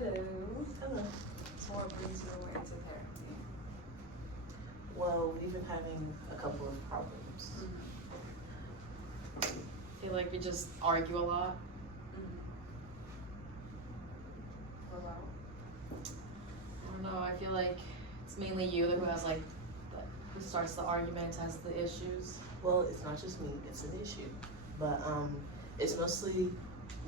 Hello. Hello. So what brings you away to therapy? Well, we've been having a couple of problems. I feel like we just argue a lot. What about? I don't know, I feel like it's mainly you who has who starts the arguments, has the issues. Well, it's not just me, it's an issue. But it's mostly,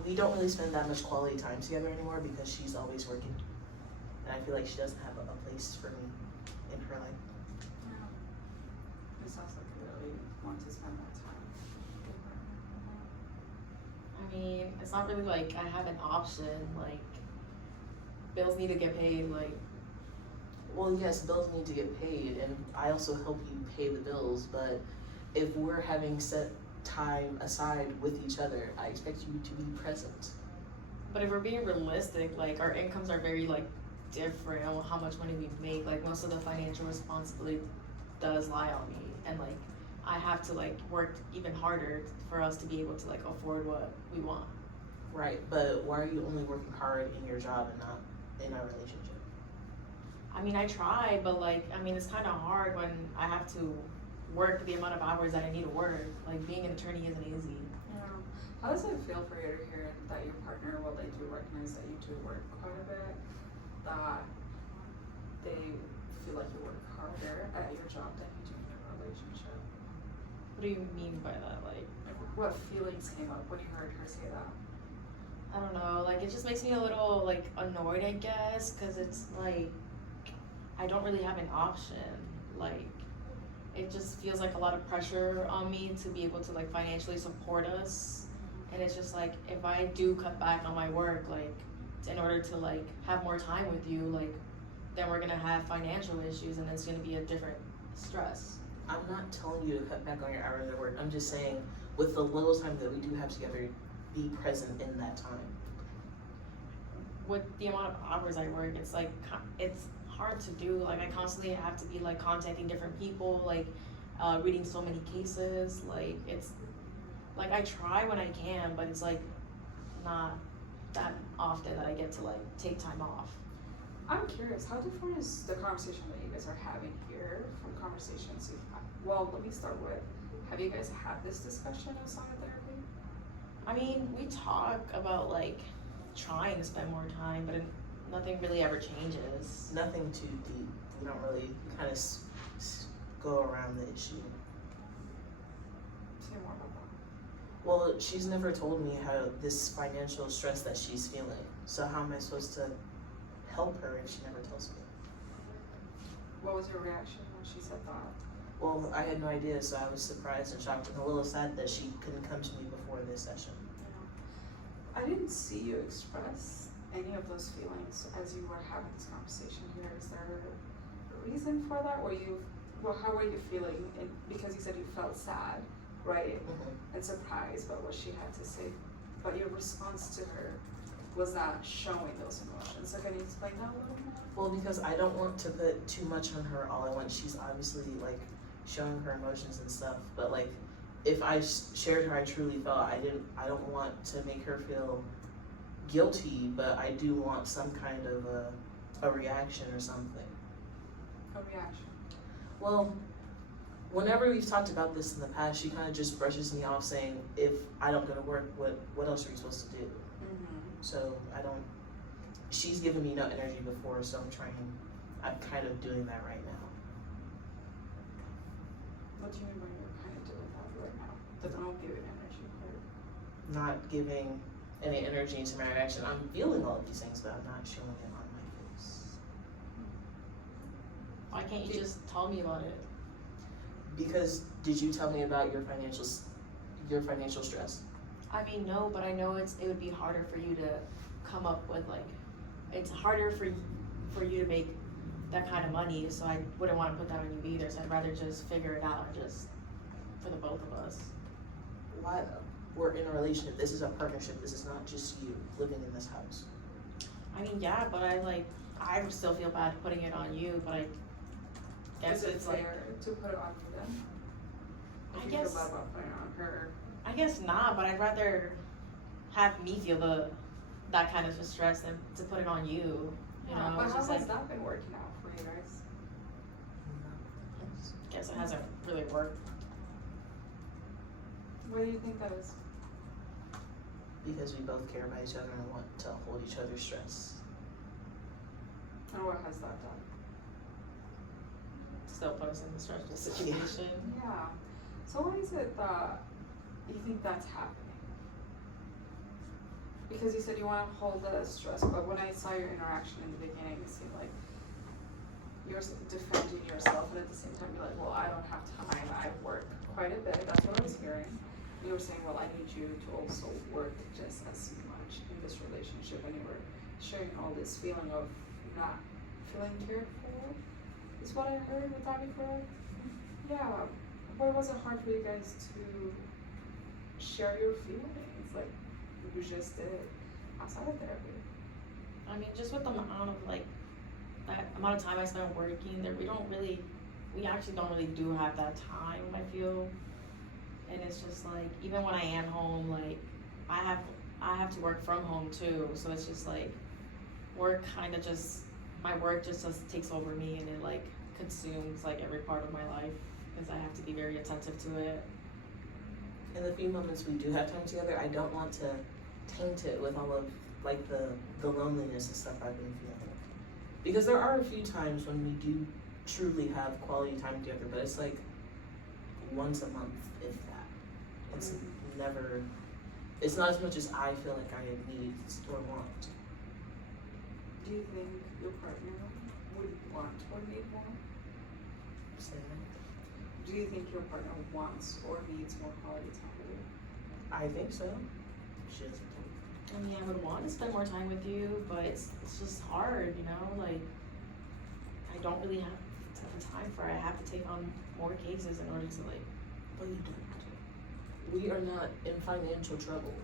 we don't really spend that much quality time together anymore because she's always working. And I feel like she doesn't have a place for me in her life. Yeah. It sounds like you really want to spend that time with her. I mean, it's not really like I have an option, like bills need to get paid, like Well, yes, bills need to get paid, and I also help you pay the bills, but if we're having set time aside with each other, I expect you to be present. but if we're being realistic, like our incomes are very like different on how much money we make. Like most of the financial responsibility does lie on me, and like I have to like work even harder for us to be able to like afford what we want. Right, but why are you only working hard in your job and not in our relationship? I mean, I try, but like, I mean, it's kind of hard when I have to work the amount of hours that I need to work. Like, being an attorney isn't easy. Yeah. How does it feel for you to hear that your partner, while they do recognize that you do work quite a bit, that they feel like you work harder at your job than you do in your relationship? What do you mean by that? Like, What feelings came up when you heard her say that? I don't know. Like, it just makes me a little, like, annoyed, I guess, because it's like, I don't really have an option. Like, it just feels like a lot of pressure on me to be able to, like, financially support us. And it's just like, if I do cut back on my work, like, in order to, like, have more time with you, like, then we're gonna have financial issues and it's gonna be a different stress. I'm not telling you to cut back on your hours at work. I'm just saying, with the little time that we do have together, be present in that time. With the amount of hours I work, it's like, it's hard to do. Like, I constantly have to be like contacting different people, like reading so many cases. Like, it's like I try when I can, but it's like not that often that I get to like take time off. I'm curious, how different is the conversation that you guys are having here from conversations you've had? Well, let me start with, have you guys had this discussion outside of therapy? I mean, we talk about like trying to spend more time, but nothing really ever changes. Nothing too deep. We don't really kind of go around the issue. Say more about that. Well, she's never told me how this financial stress that she's feeling. So how am I supposed to help her if she never tells me? What was your reaction when she said that? Well, I had no idea, so I was surprised and shocked and a little sad that she couldn't come to me before this session. I didn't see you express any of those feelings as you were having this conversation here. Is there a reason for that? How were you feeling? Because you said you felt sad, right? Mm-hmm. And surprised by what she had to say. But your response to her was not showing those emotions. So can you explain that a little more? Well, because I don't want to put too much on her all at once. She's obviously like showing her emotions and stuff, but like if I shared her I truly felt, I don't want to make her feel guilty, but I do want some kind of a reaction or something. A reaction. Well, whenever we've talked about this in the past, she kind of just brushes me off saying, if I don't go to work, what else are you supposed to do? Mm-hmm. So she's given me no energy before, so I'm kind of doing that right now. What do you mean by you're kind of doing that right now? That don't give it energy, right? Not giving any energy into my reaction. I'm feeling all of these things, but I'm not showing it on my face. Why can't you just tell me about it? Because did you tell me about your financial stress? I mean, no, but I know it would be harder for you to come up with like, it's harder for you to make that kind of money, so I wouldn't want to put that on you either, so I'd rather just figure it out just for the both of us. Why though? We're in a relationship. This is a partnership. This is not just you living in this house. I mean, yeah, but I would still feel bad putting it on you, but I guess Is it it's fair like, to put it on you then? If I you guess, feel bad about putting it on her. I guess not, but I'd rather have me feel the that kind of just stress than to put it on you. You know, but it's how just has like, that been working out for you guys? I guess it hasn't really worked. What do you think that is? Because we both care about each other and want to hold each other's stress. And what has that done? Still put us in the stressful situation. Yeah. So why is it that you think that's happening? Because you said you want to hold the stress, but when I saw your interaction in the beginning, it seemed like you're defending yourself, and at the same time, you're like, well, I don't have time. I work quite a bit. That's what I was hearing. You were saying, well, I need you to also work just as much in this relationship, and you were sharing all this feeling of not feeling cared for. Is what I heard. Would that be correct? Yeah. Why was it hard for you guys to share your feelings? Like you just did outside of therapy. I mean, just with the amount of like that amount of time I spent working there, we actually don't really do have that time, I feel. And it's just like, even when I am home, like I have to work from home too, so it's just like work kind of just, my work just takes over me, and it like consumes like every part of my life because I have to be very attentive to it. In the few moments we do have time together, I don't want to taint it with all of like the loneliness and stuff I've been feeling. Because there are a few times when we do truly have quality time together, but it's like once a month, if that. It's never, it's not as much as I feel like I need or want. Do you think your partner would want or need more? Say that. Do you think your partner wants or needs more quality time with you? I think so. She doesn't. I mean, I would want to spend more time with you, but it's just hard, you know, like I don't really have the time for it. I have to take on more cases in order to like, But you don't. We are not in financial trouble.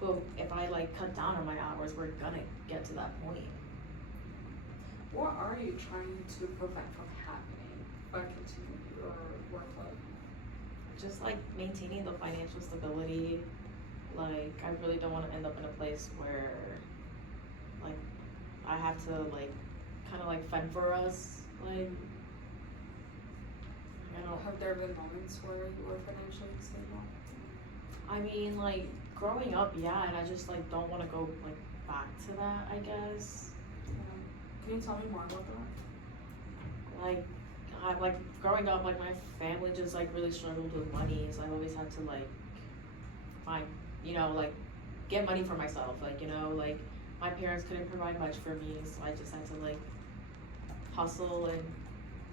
but if I like cut down on my hours, we're gonna get to that point. What are you trying to prevent from happening by continuing your work life? Just like maintaining the financial stability. Like I really don't want to end up in a place where like I have to like kind of like fend for us. Like I don't. Have there been moments where you were financially stable? I mean, like growing up, yeah, and I just like don't want to go like back to that, I guess. Can you tell me more about that? Like growing up, like my family just like really struggled with money, so I always had to like find, you know, like get money for myself. Like, you know, like my parents couldn't provide much for me, so I just had to like hustle and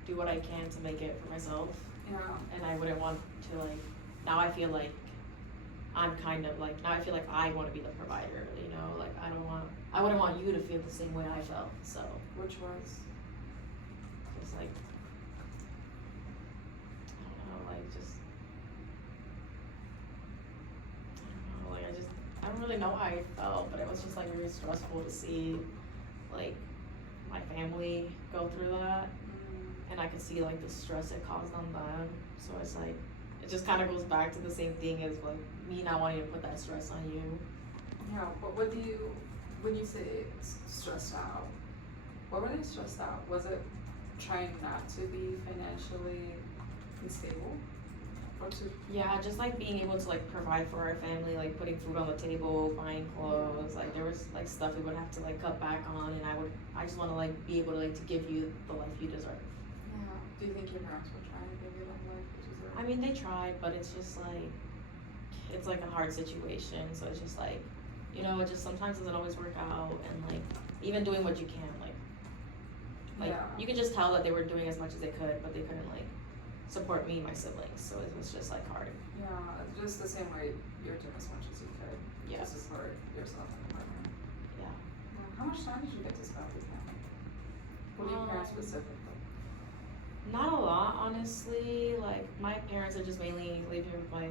do what I can to make it for myself. Yeah. And I wouldn't want to like, now I feel like I'm kind of like, now I feel like I want to be the provider, you know, like I wouldn't want you to feel the same way I felt, so. Which was? It's like, I don't know, like just, I don't know, like I don't really know how I felt, but it was just like really stressful to see like my family go through that, and I could see like the stress it caused on them, so it's like, it just kind of goes back to the same thing as like me not wanting to put that stress on you. Yeah, but what do you, when you say stressed out, what were they stressed out? Was it trying not to be financially unstable? Or to? Yeah, just like being able to like provide for our family, like putting food on the table, buying clothes, like there was like stuff we would have to like cut back on, and I just want to like be able to like to give you the life you deserve. Yeah. Do you think your parents were trying to give you that life you deserve? I mean, they tried, but it's just like, it's like a hard situation, so it's just like, you know, it just sometimes doesn't always work out, and like, even doing what you can, like yeah. you could just tell that they were doing as much as they could, but they couldn't like support me and my siblings, so it was just like hard. Yeah, just the same way you're doing as much as you could. Yeah. To support yourself and your partner. Yeah. How much time did you get to spend with them? What do your parents specifically? Not a lot, honestly. Like my parents would just mainly leave here with my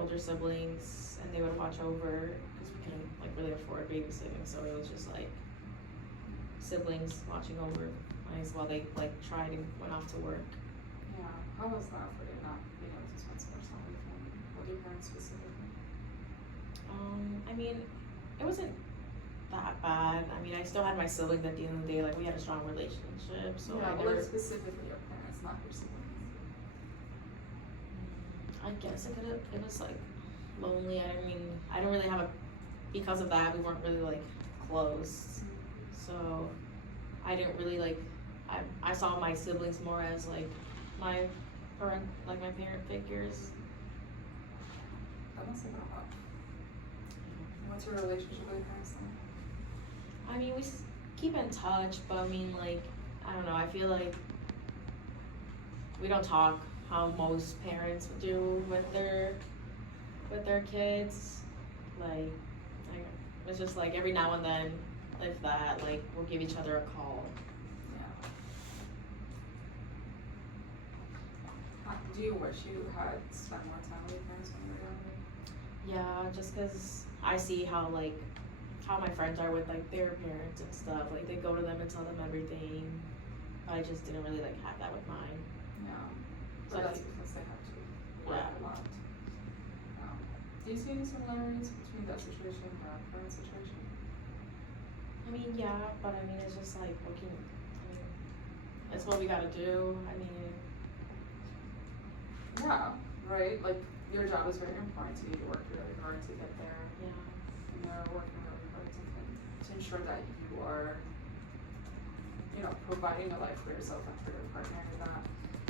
older siblings, and they would watch over because we couldn't like really afford babysitting, so it was just like siblings watching over us while they like tried and went off to work. Yeah. How was that for you not being able to spend so much time with them? What do your parents specifically? I mean, it wasn't that bad. I mean, I still had my siblings at the end of the day. Like, we had a strong relationship, so yeah, I well, never. like specifically your parents, not your siblings. I guess it was like lonely. I mean, I didn't really have a, because of that, we weren't really like close. So I didn't really like, I saw my siblings more as like my my parent figures. That must have been rough. What's your relationship with your parents then? I mean, keep in touch, but I mean, like, I don't know, I feel like we don't talk how most parents do with their kids. Like, it's just like every now and then, if that, like, we'll give each other a call. Do you wish you had spent more time with your parents when you were younger? Yeah, just because I see how my friends are with like their parents and stuff. Like, they go to them and tell them everything. I just didn't really like have that with mine. Yeah. So But that's because they have to work a lot. Do you see any similarities between that situation and our current situation? I mean, yeah, but I mean, it's just like working. I mean, it's what we gotta do. I mean. Yeah, right? Like, your job is very important to you. You work really hard to get there. Yeah. And you're working really hard to ensure that you are, you know, providing a life for yourself and for your partner that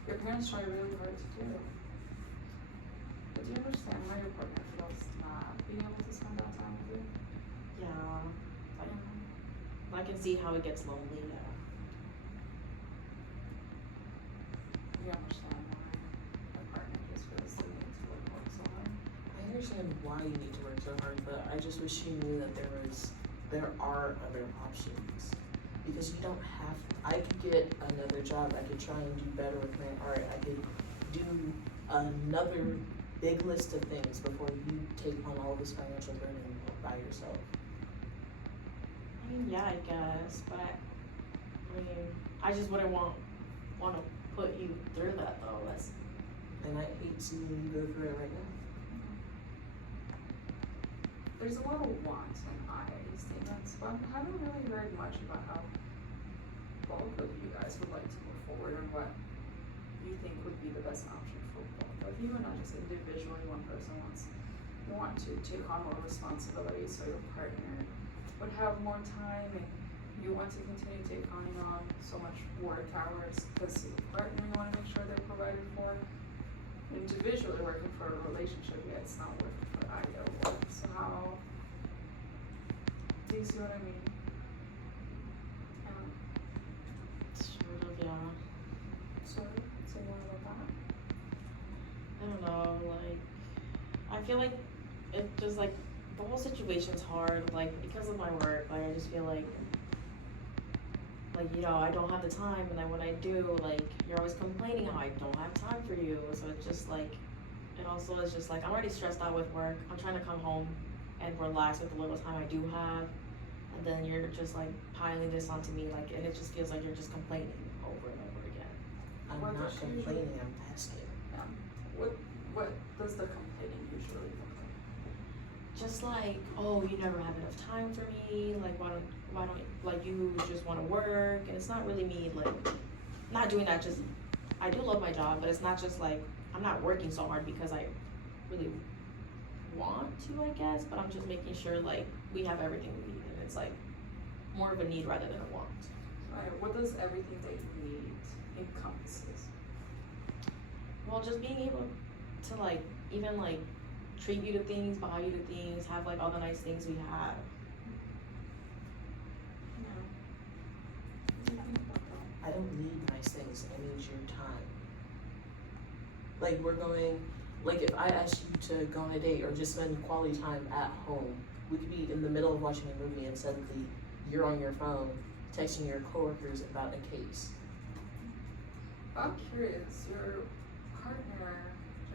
your parents try really hard to do. But do you understand why your partner feels not being able to spend that time with you? Yeah. I can see how it gets lonely. Yeah. You understand why your partner just feels the need to work so hard? I understand why you need to work so hard, but I just wish you knew that there are other options. Because you don't have, I could get another job, I could try and do better with my art, I could do another big list of things before you take on all this financial burden by yourself. I mean, yeah, I guess, but I mean, I just wouldn't want to put you through that though. And I hate seeing you go through it right now. There's a lot of want and I statements, but I haven't really heard much about how both of you guys would like to move forward and what you think would be the best option for both of you, and not just individually. One person wants you want to take on more responsibility, so your partner would have more time, and you want to continue taking on so much work hours because your partner, you want to make sure they're provided for. Individually working for a relationship, yet it's not working for either one. So how do you see what I mean? Sort of, yeah. Sort of. Say more about that. I don't know, like, I feel like it just, like, the whole situation's hard, like, because of my work. Like, I just feel like, you know, I don't have the time, and then when I do, like, you're always complaining how I don't have time for you. So it's just like, it also is just like, I'm already stressed out with work. I'm trying to come home and relax with the little time I do have, and then you're just like piling this onto me, like, and it just feels like you're just complaining over and over again. I'm What not does she complaining, usually- I'm asking. What does the complaining usually look like? Just like, oh, you never have enough time for me, like, why don't, like, you just wanna work, and it's not really me, like, not doing that, just, I do love my job, but it's not just like, I'm not working so hard because I really want to, I guess, but I'm just making sure, like, we have everything we need, and it's like, more of a need rather than a want. Right. What does everything that you need encompasses? Well, just being able to, like, even, like, treat you to things, buy you to things, have, like, all the nice things we have. I don't need nice things, I need your time. Like, we're going, like, if I asked you to go on a date or just spend quality time at home, we could be in the middle of watching a movie and suddenly you're on your phone texting your coworkers about a case. I'm curious, your partner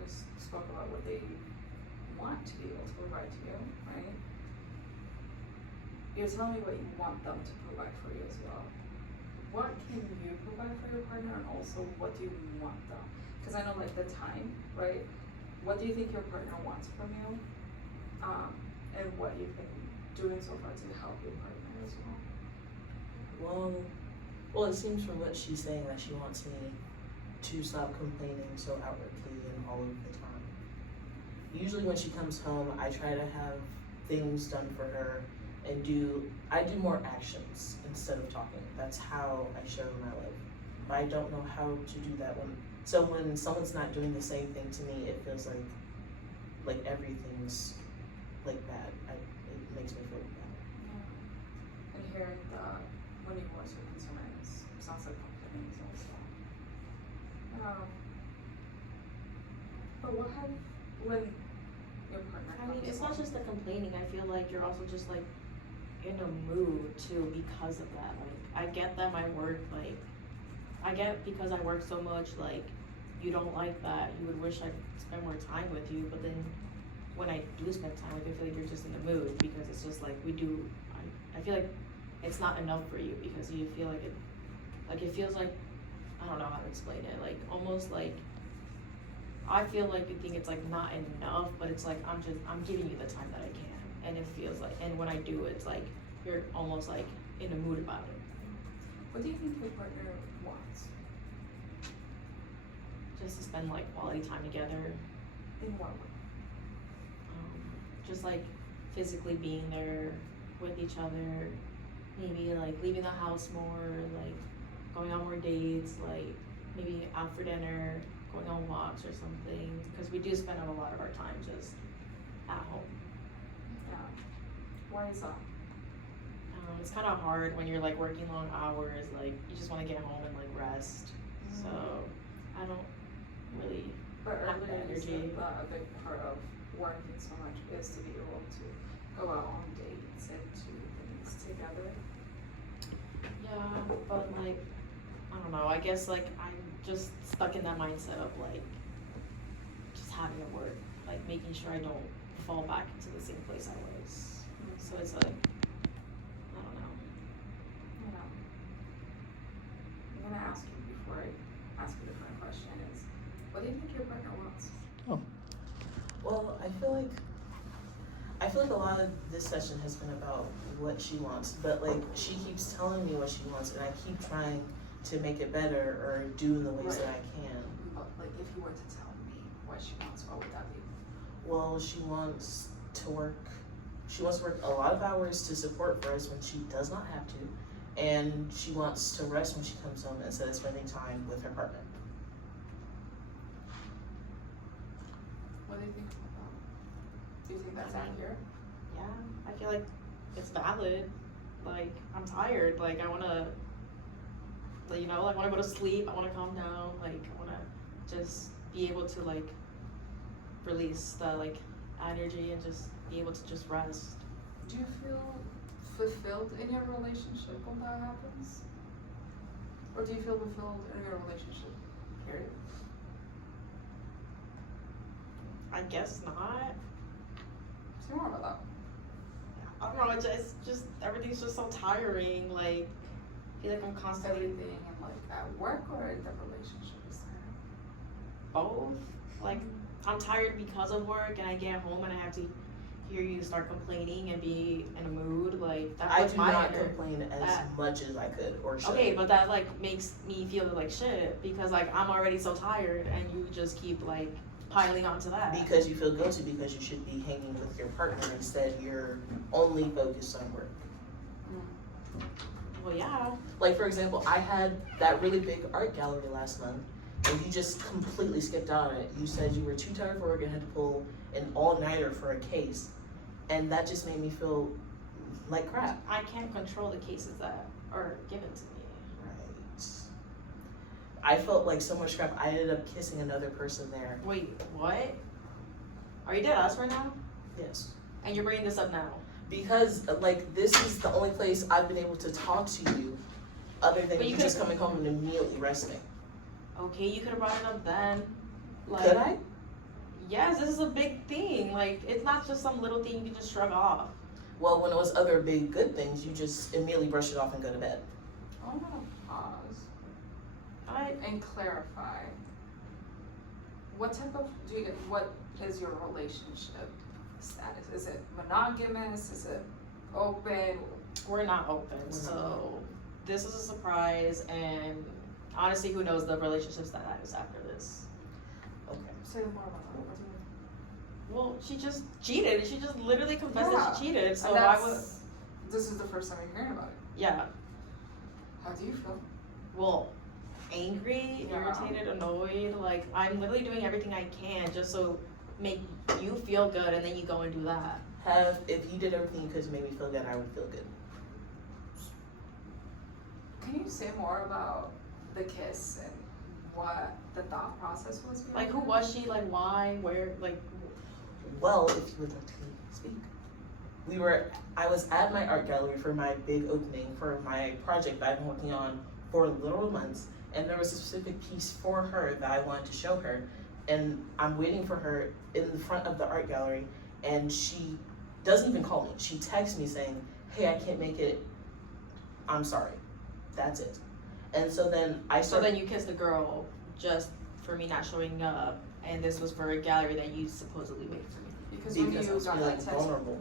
just spoke about what they want to be able to provide to you, right? You're telling me what you want them to provide for you as well. What can you provide for your partner, and also what do you want them? Because I know, like, the time, right? What do you think your partner wants from you? And what you've been doing so far to help your partner? as well? Well, it seems from what she's saying that she wants me to stop complaining so outwardly and all of the time. Usually when she comes home, I try to have things done for her and I do more actions instead of talking. That's how I show my love. But I don't know how to do that when someone's not doing the same thing to me, it feels like everything's like bad. It makes me feel bad. Yeah. And hearing that when you voice your concerns sounds like complaining also. But what have when your partner I mean, comes it's not home? just the complaining. I feel like you're also just like in a mood too because of that. Like, I get that my work, like, I get because I work so much, like, you don't like that. You would wish I'd spend more time with you, but then when I do spend time with you, I feel like you're just in the mood because it's just like I feel like it's not enough for you because you feel like it feels like, I don't know how to explain it, like almost like I feel like you think it's like not enough, but it's like I'm giving you the time that I can, and it feels like, and when I do, it's like you're almost like in the mood about it. What do you think your partner wants? Just to spend like quality time together, In what way? just like physically being there with each other, maybe like leaving the house more, like going on more dates, like maybe out for dinner, going on walks or something, because we do spend a lot of our time just at home. Yeah. Why is that? It's kind of hard when you're like working long hours, like you just want to get home and like rest. So I don't really But have the earlier you energy. said that a big part of working so much is to be able to go out on dates and do things together. Yeah, but like, I don't know, I guess like I'm just stuck in that mindset of like just having to work, like making sure I don't fall back into the same place I was. So it's like, I don't know. You know, I'm gonna ask you before I ask a different question is, what do you think your partner wants? Well, I feel like a lot of this session has been about what she wants, but like she keeps telling me what she wants and I keep trying to make it better or do in the ways that I can. But like if you were to tell me what she wants, what would that be? Well, she wants to work a lot of hours to support for us when she does not have to, and she wants to rest when she comes home instead of spending time with her partner. What do you think about that? Do you think that's accurate? Yeah, I feel like it's valid. Like, I'm tired, like I wanna, like, you know, like I wanna go to sleep, I wanna calm down, like I wanna just be able to like release the like energy and just be able to just rest. Do you feel fulfilled in your relationship when that happens? Or do you feel fulfilled in your relationship, period? I guess not. Say more about that. I don't know, it's just everything's just so tiring, like I feel like I'm constantly Everything in like at work or in the relationship is there? both. Like I'm tired because of work and I get home and I have to hear you start complaining and be in a mood, like that I puts do my not energy. complain as much as I could or should. Okay, but that like makes me feel like shit because like I'm already so tired and you just keep like piling onto that. Because you feel guilty because you should be hanging with your partner, instead you're only focused on work. Well, yeah. Like for example, I had that really big art gallery last month and you just completely skipped out on it. You said you were too tired for work and had to pull an all-nighter for a case, and that just made me feel like crap. I can't control the cases that are given to me. Right. I felt like so much crap. I ended up kissing another person there. Wait, what? Are you dead ass right now? Yes. And you're bringing this up now? Because like this is the only place I've been able to talk to you other than But you you could've- just coming home and immediately resting. Okay, you could have brought it up then. Like, Could I? Yes, this is a big thing. Like, it's not just some little thing you can just shrug off. Well, when it was other big good things, you just immediately brush it off and go to bed. I want to pause I and clarify. What is your relationship status? Is it monogamous? Is it open? We're not open, so this is a surprise, and honestly, who knows the relationships that happens after this. Okay. Say more about that. What do you mean? Well, she just cheated. She just literally confessed Yeah. that she cheated. So And why that's, would? this is the first time you're hearing about it. Yeah. How do you feel? Well, angry, Yeah. irritated, annoyed. Like I'm literally doing everything I can just so make you feel good, and then you go and do that. If you did everything you could to make me feel good, I would feel good. Can you say more about the kiss and what the thought process was? behind Like who it? was she? Like why? Where? Like Well, if you would like to speak. I was at my art gallery for my big opening for my project that I've been working on for literal months, and there was a specific piece for her that I wanted to show her, and I'm waiting for her in the front of the art gallery, and she doesn't even call me. She texts me saying, "Hey, I can't make it. I'm sorry." That's it. And so then so then you kissed the girl just for me not showing up, and this was for a gallery that you supposedly waited for me. Because when because I you was got feeling that text, vulnerable.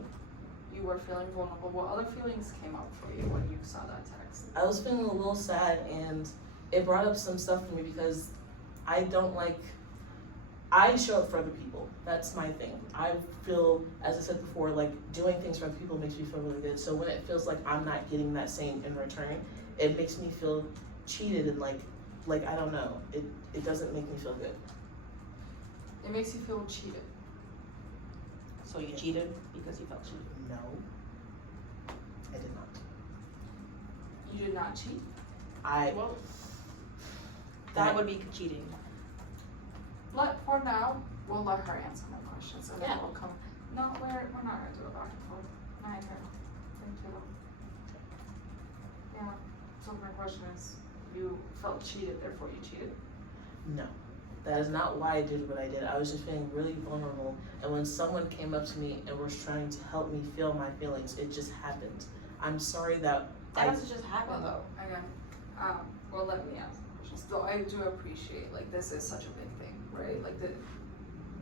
you were feeling vulnerable. What other feelings came up for you when you saw that text? I was feeling a little sad, and it brought up some stuff for me because I show up for other people. That's my thing. I feel, as I said before, like doing things for other people makes me feel really good. So when it feels like I'm not getting that same in return, it makes me feel cheated and like I don't know. It doesn't make me feel good. It makes you feel cheated. So you cheated because you felt cheated. No, I did not. You did not cheat. Well, that would be cheating. For now, we'll let her answer my questions, and then Yeah. we'll come. No, we're not gonna do a back and forth. Neither. Thank you. Yeah. So my question is, you felt cheated, therefore you cheated. No, that is not why I did what I did. I was just feeling really vulnerable, and when someone came up to me and was trying to help me feel my feelings, it just happened. I'm sorry that That doesn't just happen though. Again, well, let me ask the questions. Though I do appreciate, like, this is such a big thing, right? Like,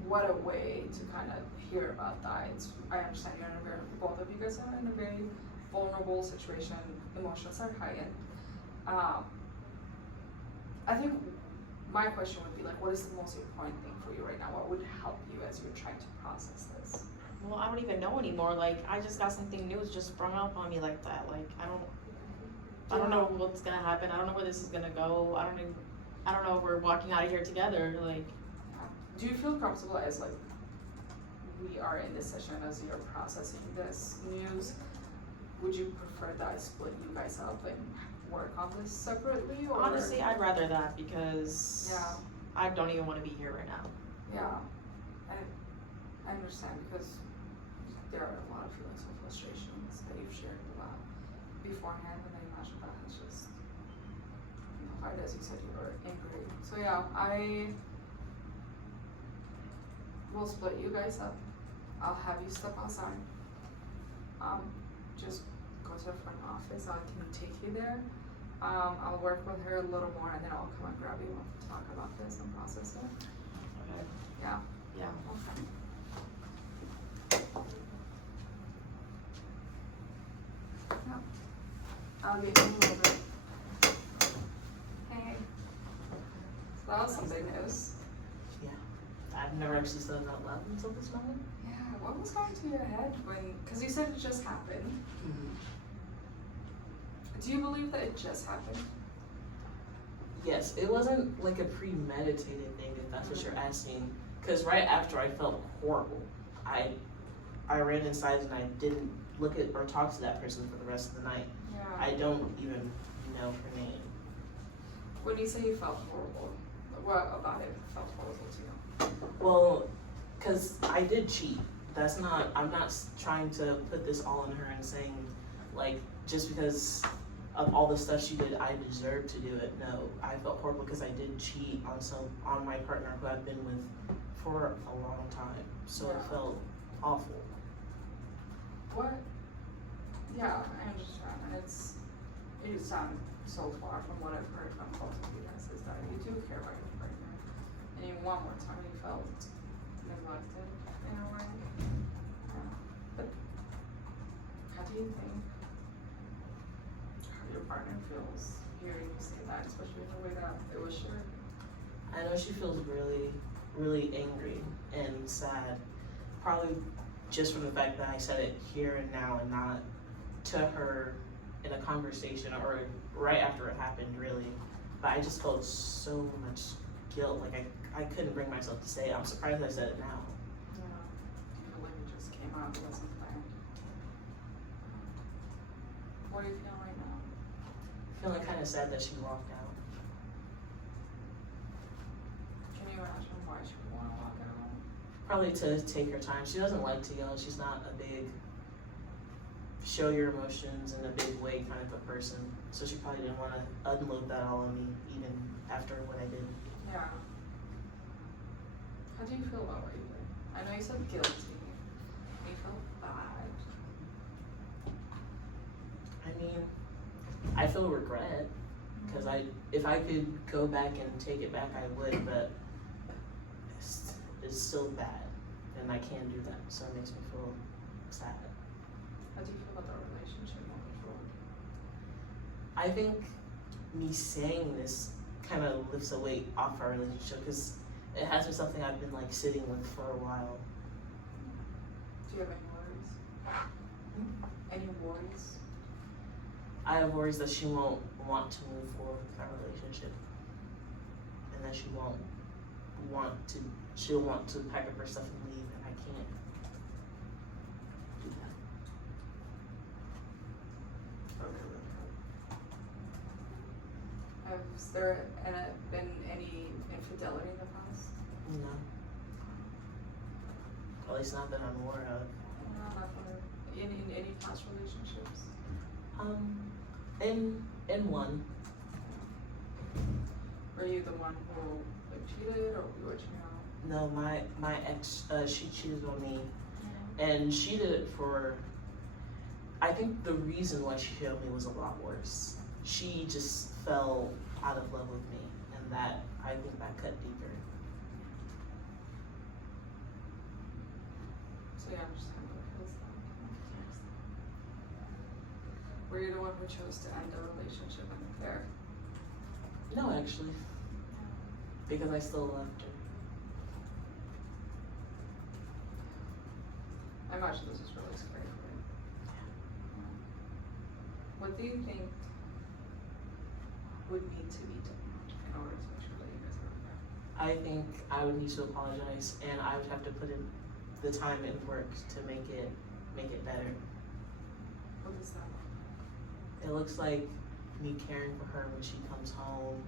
what a way to kind of hear about that. I understand you're in a very, both of you guys are in a very vulnerable situation. Emotions are heightened. I think my question would be, like, what is the most important thing for you right now? What would help you as you're trying to process this? Well, I don't even know anymore. Like I just got something new. It's just sprung up on me like that. Like I don't know what's gonna happen. I don't know where this is gonna go. I don't know if we're walking out of here together. Like, Do you feel comfortable as, like, we are in this session as you're processing this news? Would you prefer that I split you guys up and work on this separately? Or? honestly, I'd rather that because Yeah. I don't even want to be here right now. Yeah, I understand because there are a lot of feelings of frustrations that you've shared about beforehand, and I imagine that has just, hard, as you said, you were angry. So yeah, I will split you guys up. I'll have you step outside. Just go to the front office. I can take you there. I'll work with her a little more, and then I'll come and grab you and talk about this and process it. Okay. Yeah. Yeah. Okay. Yeah. I'll get you a little bit. Hey. So that was some big news. Yeah, I've never actually said it out loud until this moment. Yeah. What was going through your head because you said it just happened. Do you believe that it just happened? Yes, it wasn't like a premeditated thing, if that's what you're asking. Because right after I felt horrible, I ran inside and I didn't look at or talk to that person for the rest of the night. Yeah. I don't even know her name. When you say you felt horrible, what about it felt horrible to you? Well, because I did cheat. I'm not trying to put this all on her and saying, like, just because of all the stuff she did, I deserve to do it. No, I felt horrible because I did cheat on my partner who I've been with for a long time. So it felt awful. What? Yeah, I understand, and you sound so far from what I've heard from both of you guys is that you do care about your partner, and you one more time you felt neglected in a way. Yeah. But how do you think partner feels hearing you say that, especially in the way that it was shared. I know she feels really, really angry and sad. Probably just from the fact that I said it here and now and not to her in a conversation or right after it happened, really. But I just felt so much guilt. Like I couldn't bring myself to say it. I'm surprised I said it now. Yeah. I feel like it just came out, it wasn't planned. What are you feeling right now? Feeling kind of sad that she walked out. Can you imagine why she would want to walk out? Probably to take her time. She doesn't like to yell. She's not a big show your emotions in a big way kind of a person. So she probably didn't want to unload that all on me even after what I did. Yeah. How do you feel about what you did? I know you said guilty. You feel bad. I mean, I feel regret because if I could go back and take it back, I would, but it's still bad and I can't do that. So it makes me feel sad. How do you feel about the relationship moving forward? I think me saying this kind of lifts a weight off our relationship because it has been something I've been like sitting with for a while. Do you have any worries? Any worries? I have worries that she won't want to move forward with our relationship and that she'll want to pack up her stuff and leave and I can't do that. Has there been any infidelity in the past? No. At least not that I'm aware of. No, not for in any past relationships. In one. Were you the one who like cheated, or you were cheating on? No, my ex, she cheated on me, and she did it for. I think the reason why she cheated on me was a lot worse. She just fell out of love with me, and that I think that cut deeper. So you understand what it feels like. Were you the one who chose to end the relationship and affair? No, actually, because I still loved her. I imagine this is really scary for you. What do you think would need to be done in order to make sure that you guys are okay? I think I would need to apologize, and I would have to put in the time and work to make it better. What does that look It looks like me caring for her when she comes home.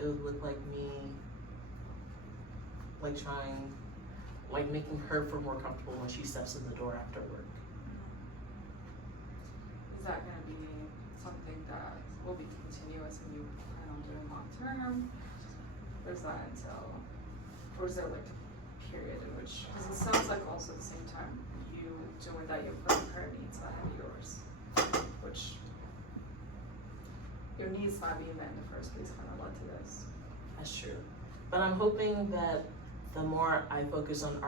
It would look like me making her feel more comfortable when she steps in the door after work. Is that going to be something that will be continuous and you plan on doing long term? Or does that entail, or is there like a period in which, because it sounds like also at the same time you doing that, you're putting her needs ahead of yours, which your needs not being met in the first place kind of led to this. That's true. But I'm hoping that the more I focus on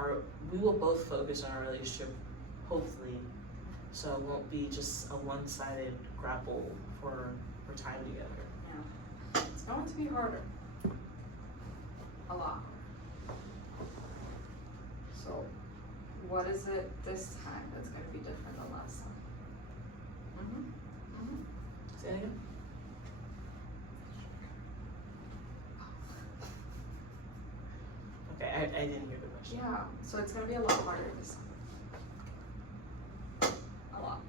we will both focus on our relationship, hopefully, so it won't be just a one-sided grapple for time together. Yeah. It's going to be harder. A lot. So, what is it this time that's going to be different than last time? Say that again? Okay, I didn't hear the question. Yeah, so it's going to be a lot harder this time. A lot.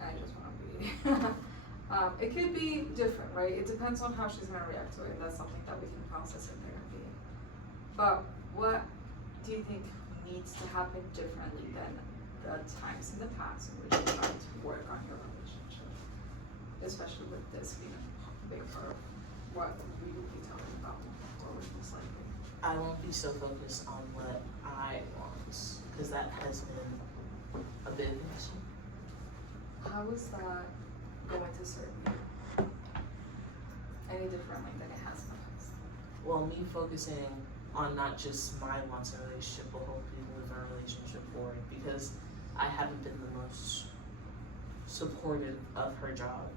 And I just want to be. It could be different, right? It depends on how she's going to react to it, and that's something that we can process in therapy. But what do you think needs to happen differently than the times in the past in which you tried to work on your relationship? Especially with this being a big part of what we will be talking about more most likely. I won't be so focused on what I want, because that has been a big issue. How is that going to serve you? Any differently than it has in the past? Well, me focusing on not just my wants in a relationship, but hopefully move our relationship forward, because I haven't been the most supportive of her job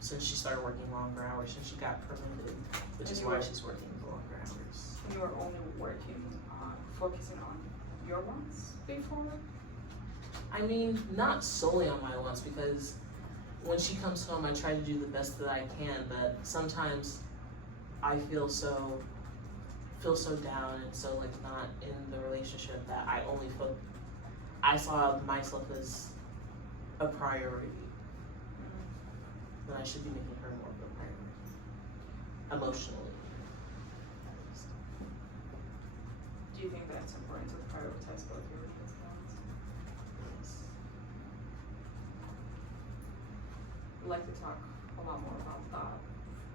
since she started working longer hours, since she got promoted, which is why she's working longer hours. You were only working on, focusing on your wants before? I mean, not solely on my wants, because when she comes home, I try to do the best that I can, but sometimes I feel so down and so like not in the relationship that I saw myself as a priority. Then I should be making her more of a priority, emotionally. Do you think that it's important to prioritize both your kids' wants? Yes. I'd like to talk a lot more about that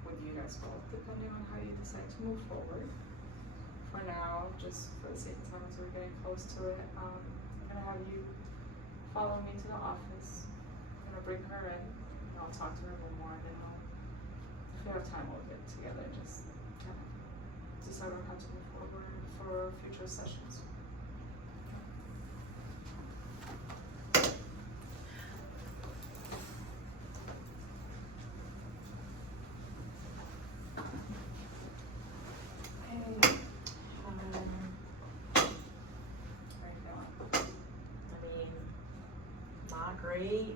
with you guys both, depending on how you decide to move forward. For now, just for the sake of time, as we're getting close to it, I'm gonna have you follow me to the office. I'm gonna bring her in, and I'll talk to her a little more, and then if we have time, we'll get together and just kind of decide on how to move forward for future sessions. Great.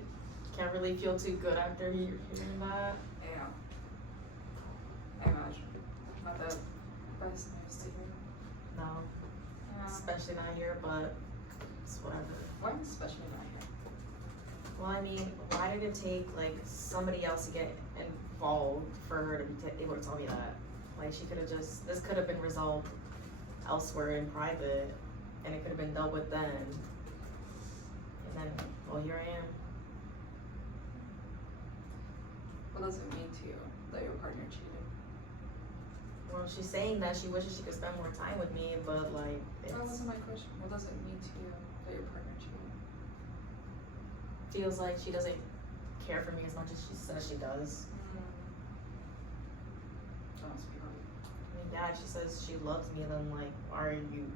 Can't really feel too good after hearing that. Yeah. I imagine. Not the best news to hear. No. Yeah. Especially not here, but it's whatever. Why especially not here? Well, I mean, why did it take like somebody else to get involved for her to be able to tell me that? Like she could have this could have been resolved elsewhere in private, and it could have been dealt with then. And then, well, here I am. What does it mean to you that your partner cheated? Well, she's saying that she wishes she could spend more time with me, but like, That wasn't my question. What does it mean to you that your partner cheated? feels like she doesn't care for me as much as she says she does. That must be hard. I mean, yeah, she says she loves me, and then like, why are you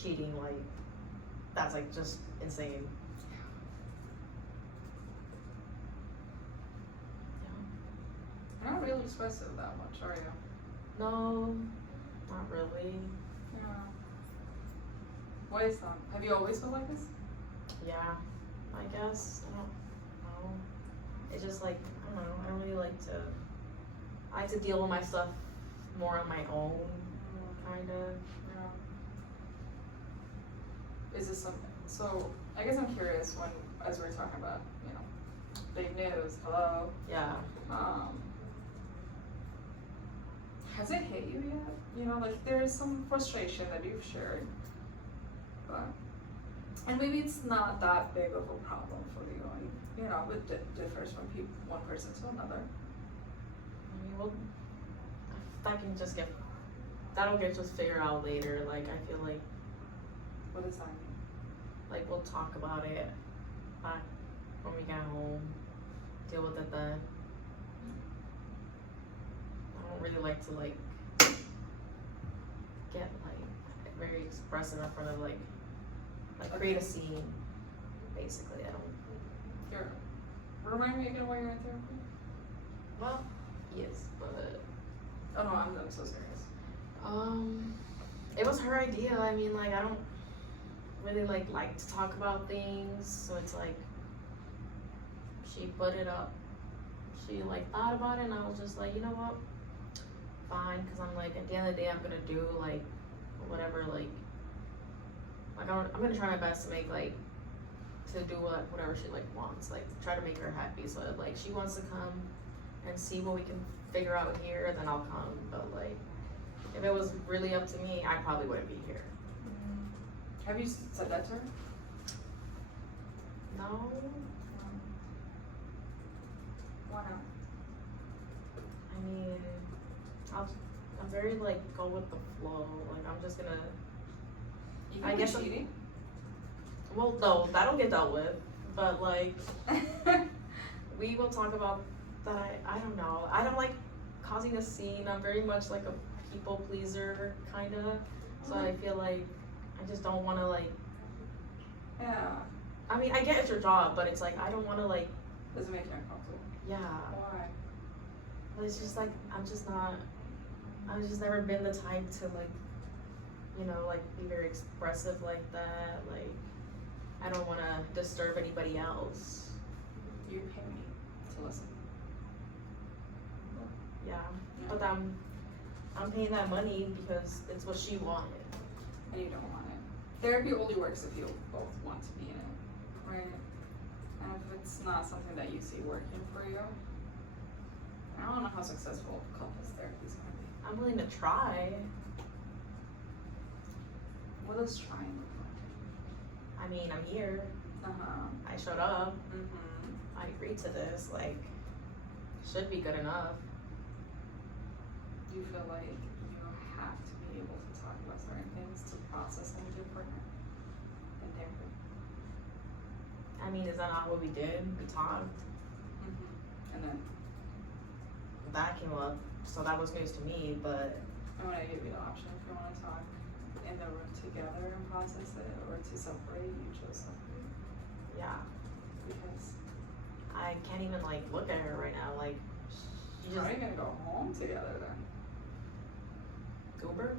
cheating? Like, that's like just insane. You're not really expressive that much, are you? No, not really. Yeah. Why is that? Have you always been like this? Yeah, I guess. I don't know. It's just like, I don't know, I don't really like to, I like to deal with my stuff more on my own, kinda. Yeah. Is this something, so I guess I'm curious when, as we're talking about, you know, big news, hello, Yeah. has it hit you yet? You know, like there is some frustration that you've shared, but, and maybe it's not that big of a problem for you, and, you know, it differs from one person to another. I mean, well, that'll get just figured out later. Like, I feel like, What does that mean? like, we'll talk about it back when we get home, deal with it then. I don't really like to, like, get, like, very expressive in front of, like create a scene, basically. I don't, Remind me again why you're in therapy? well, yes, but, Oh no, I'm so serious. it was her idea. I mean, like, I don't really, like to talk about things, so it's like, she put it up, she, like, thought about it, and I was just like, you know what, fine, because I'm like, at the end of the day, I'm gonna do, like, whatever, like I'm gonna try my best to make, like, to do whatever she, like, wants, like, try to make her happy, so if, like, she wants to come and see what we can figure out here, then I'll come, but, like, if it was really up to me, I probably wouldn't be here. Have you said that to her? No, Why not? I mean, I'm very, like, go with the flow, like, I'm just gonna, You I guess I'm- cheating. well, no, that'll get dealt with, but, like, we will talk about that. I don't know, I don't like causing a scene. I'm very much like a people pleaser, kinda, so I feel like I just don't wanna, like, Yeah, I mean, I get it's your job, but it's like, I don't wanna like, Does it make you uncomfortable? yeah. Why? But it's just like, I've just never been the type to like, you know, like be very expressive like that. Like, I don't wanna disturb anybody else. You pay me to listen. Yeah. Yeah. But I'm paying that money because it's what she wanted. And you don't want it. Therapy only works if you both want to be in it, right? And if it's not something that you see working for you, I don't know how successful couples therapy is gonna be. I'm willing to try. What does trying look like? I mean, I'm here. I showed up. I agreed to this. Like, should be good enough. Do you feel like you have to be able to talk about certain things to process them with your partner in therapy? I mean, is that not what we did? We talked. And then That came up, so that was news to me. But I want to give you the option if you want to talk in the room together and process it, or to separate. You chose separate yeah, because I can't even like look at her right now. Like, she how just are you gonna go home together then? Uber.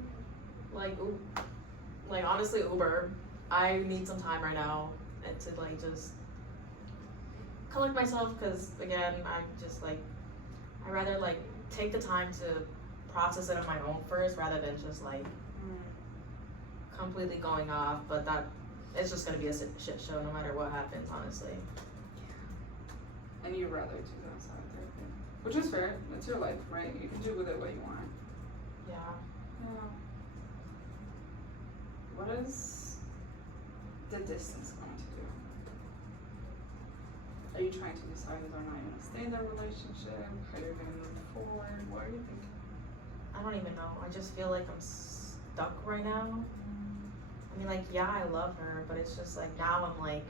Like honestly, Uber. I need some time right now and to like just collect myself because again, I'm just like I rather like take the time to process it on my own first rather than just like completely going off. But that it's just gonna be a shit show no matter what happens, honestly. And you'd rather do that outside of therapy, which is fair. It's your life, right? You can do with it what you want. Yeah. Yeah. What is the distance going to do? Are you trying to decide whether or not you want to stay in that relationship? How you're going to move forward? What are you thinking? I don't even know. I just feel like I'm stuck right now. I mean, like, yeah, I love her, but it's just like now I'm like,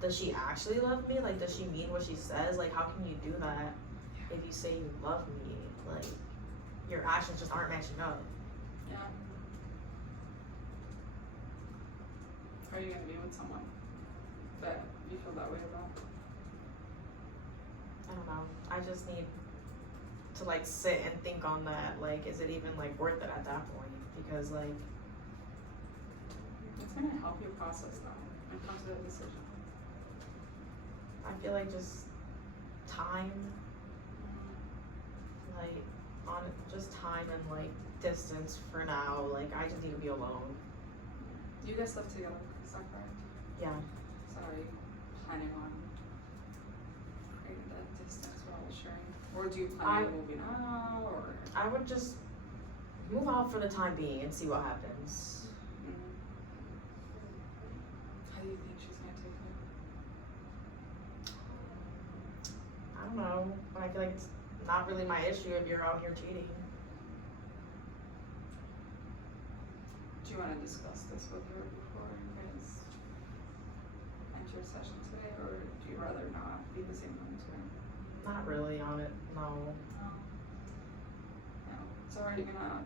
does she actually love me? Like, does she mean what she says? Like, how can you do that if you say you love me? Like, your actions just aren't matching up. Yeah. Are you going to be with someone that you feel that way about? I don't know. I just need to like sit and think on that. Like, is it even like worth it at that point? Because like, It's going to help you process that and come to that decision. I feel like just time, like on just time and like distance for now. Like, I just need to be alone. You guys live together, is that correct? Yeah. So are you planning on creating that distance while sharing? Or do you plan on moving out, or? I would just move out for the time being and see what happens. How do you think she's gonna take it? I don't know, but I feel like it's not really my issue if you're out here cheating. Do you wanna discuss this with her before you guys enter a session today, or do you rather not be the same room to her? Not really on it, no. No. So are you gonna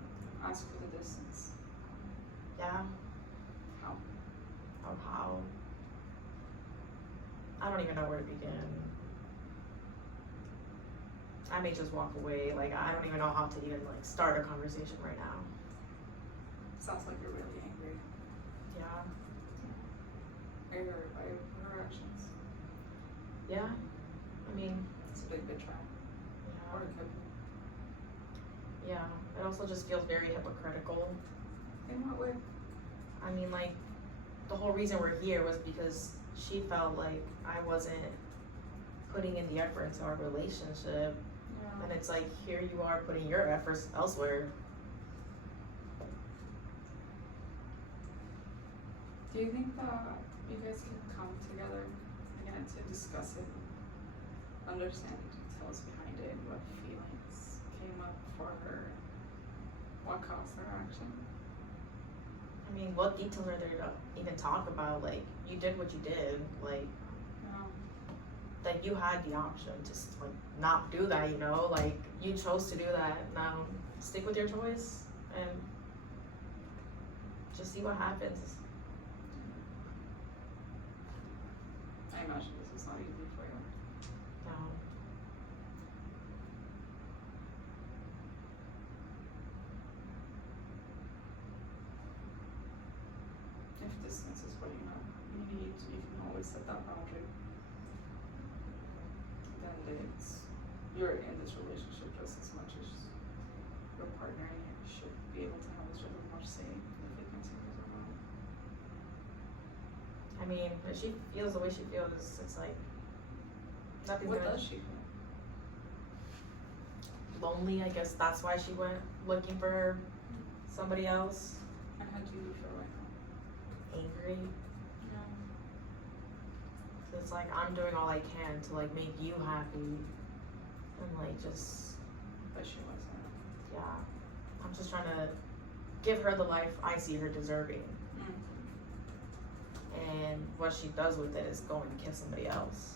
ask for the distance? Yeah, How? of how? I don't even know where to begin. I may just walk away, like I don't even know how to even like start a conversation right now. Sounds like you're really angry. Yeah, Are you hurt by her actions? yeah, I mean, It's a big betrayal. Or yeah, it could be. yeah, it also just feels very hypocritical. In what way? I mean, like, the whole reason we're here was because she felt like I wasn't putting in the effort into our relationship. And it's like, here you are putting your efforts elsewhere. Do you think that you guys can come together again to discuss it, understand the details behind it, what feelings came up for her, what caused her action? I mean, what details are there to even talk about? Like, you did what you did. Like you had the option to like not do that, you know? Like, you chose to do that. Now, stick with your choice and just see what happens. imagine this is not easy for you. No. If distance is what you need, you can always set that boundary. Then it's, you're in this relationship just as much as your partner, and you should be able to have a little more say if it continues or not. I mean, if she feels the way she feels, it's like nothing's What gonna. does she feel? Lonely, I guess that's why she went looking for somebody else. And how do you feel right now? Angry. Yeah. So it's like I'm doing all I can to like make you happy, and like just But she wasn't. yeah, I'm just trying to give her the life I see her deserving. And what she does with it is go and kiss somebody else.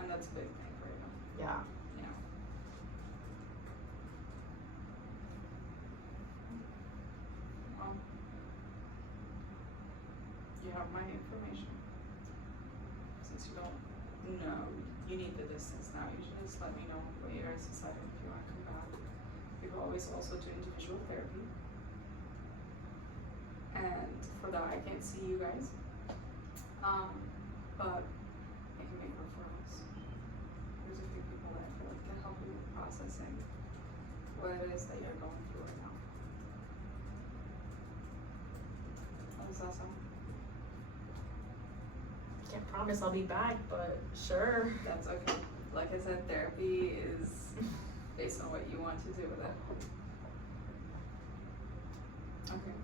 And that's a big thing for you. Yeah. Yeah. Well, you have my information. Since you don't know, you need the distance now. You should just let me know what you guys decide if you want to come back. You can always also do individual therapy. And for that, I can't see you guys. But I can make referrals. There's a few people that I feel like can help you with processing what it is that you're going through right now. How does that sound? Can't promise I'll be back, but sure. That's okay. Like I said, therapy is based on what you want to do with it. Okay.